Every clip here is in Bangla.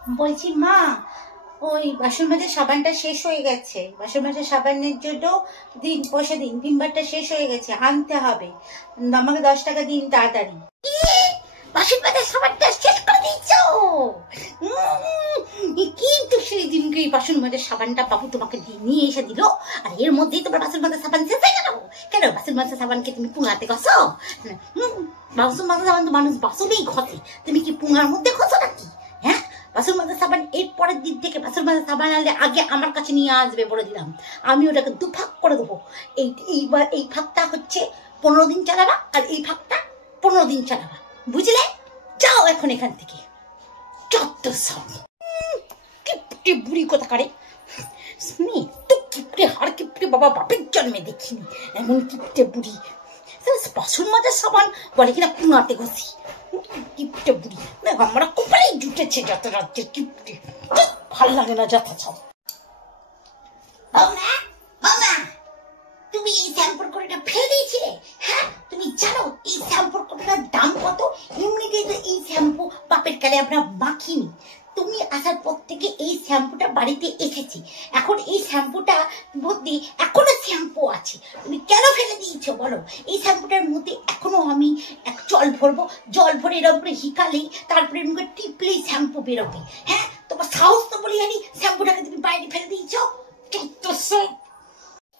বলছি মা, ওই বাসন মাজার সাবানটা শেষ হয়ে গেছে। বাসন মাজার সাবানের জন্য পয়সা দিন, ভিমবারটা শেষ হয়ে গেছে, আনতে হবে। আমাকে 10 টাকা দিন তাড়াতাড়ি। বাসন মাজার সাবানটা শেষ করে দিয়েছ? কিন্তু সেই দিনকে বাসন মাজার সাবানটা বাবু তোমাকে নিয়ে এসে দিল, আর এর মধ্যেই তোমার বাসন মাজার সাবান শেষ হয়ে গেল। কেন বাসন মাজার সাবানকে তুমি পুঙাতে ঘষো? বাসন মাজার সাবান তো মানুষ বাসনেই ঘষে, তুমি কি পুঙার মধ্যে ঘষো নাকি? হ্যাঁ, বাসন মাজার সাবান এর পরের দিন থেকে বাসন মাজার সাবান আনলে আগে আমার কাছে নিয়ে আসবে, বলে দিলাম। আমি ওটাকে 2 ভাগ করে দেবো। এইবার এই ভাগটা হচ্ছে 15 দিন চালাবা, আর এই ভাগটা 15 দিন চালাবা, বুঝলে? যাও এখন এখান থেকে। যত সব কিপটে বুড়ি কথা কারে তো কিপটে, হার কিপটে বাবা বাপের জন্মে দেখিনি এমন কিপটে বুড়ি। বাসন মাজার সাবান বলে কিনা পুঙাতে ঘষি। কিপটে বুড়ি, আমরা কপালেই জুটেছে যত রাজ্যের কিপটে। ভাল লাগে না যথা সব। তুমি এই শ্যাম্পুর কোটাটা ফেলে দিয়েছিলে? হ্যাঁ, তুমি জানো এই শ্যাম্পুর কোটাটার দাম কত? এমনিতে তো এই শ্যাম্পু বাপের কালে আমরা মাখিনি। তুমি আসার পর থেকে এই শ্যাম্পুটা বাড়িতে এসেছি, এখন এই শ্যাম্পুটা মধ্যে এখনো শ্যাম্পু আছে, তুমি কেন ফেলে দিয়েছো বলো? এই শ্যাম্পুটার মধ্যে এখনো আমি জল ভরবো, জল ভরে এরকম করে হিকালেই তারপরে মুখে টিপলেই শ্যাম্পু বেরোবে। হ্যাঁ, তোমার সাহস তো বলি জানি, শ্যাম্পুটাকে তুমি বাইরে ফেলে দিয়েছো।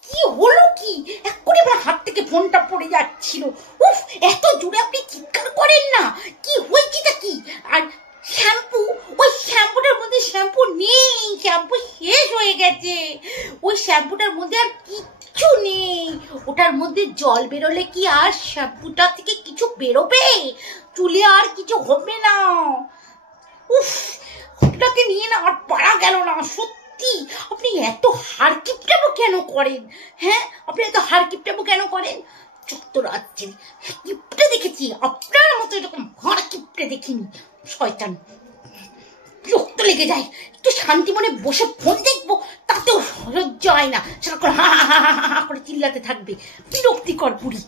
কি হলো কি? এক্ষুনি আমার হাত থেকে ফোনটা পড়ে যাচ্ছিল। উফ, এত জোরে আপনি চিৎকার করেন না। কি হয়েছেটা কি? আর শ্যাম্পু, ওই শ্যাম্পুটার মধ্যে শ্যাম্পু নেই, শ্যাম্পু শেষ হয়ে গেছে। ওই শ্যাম্পুটার মধ্যে আর কিচ্ছু নেই। ওটার মধ্যে জল বেরোলে কি আর শ্যাম্পুটা থেকে কিছু বেরোবে? চুলে আর কিছু হবে না। উফ, ওটাকে নিয়ে না আর পারা গেল না। সত্যি আপনি এত হার কিপটাবো কেন করেন? হ্যাঁ, আপনি এত হার কিপটাবো কেন করেন? যত রাজ্যের কিপটে দেখেছি, আপনার মতো এরকম হার কিপটে দেখিনি। শয়তান, বিরক্ত লেগে যায়। একটু শান্তি মনে বসে ফোন দেখবো, তাতেও সহ্য হয় না। সারাক্ষণ হা হা হা হা করে চিল্লাতে থাকবে। বিরক্তিকর বুড়ি,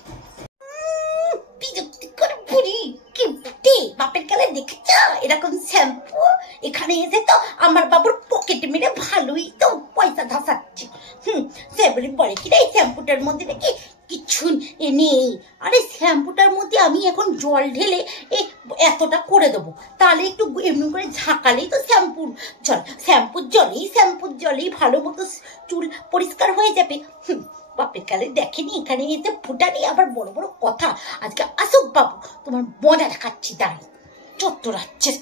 বিরক্তিকর বুড়ি, কিপটে। বাপের কালে দেখেছ এরকম শ্যাম্পু? এখানে এসে তো আমার বাবুর পকেটে মেরে ভালোই তো পয়সা ধাসাচ্ছে। সে বলে কিনা এই শ্যাম্পুটার মধ্যে নাকি কিছু নেই। আরে শ্যাম্পুটার মধ্যে আমি এখন জল ঢেলে এতটা করে দেবো, তাহলে একটু এমনি করে ঝাঁকালেই তো শ্যাম্পুর জলেই ভালো মতো চুল পরিষ্কার হয়ে যাবে। বাপের কালে দেখেনি, এখানে এসে ফুটানি আবার বড় বড় কথা। আজকে আসুক বাবু, তোমার মজা দেখাচ্ছি, দাঁড়াই। চত্বর রাজ্যের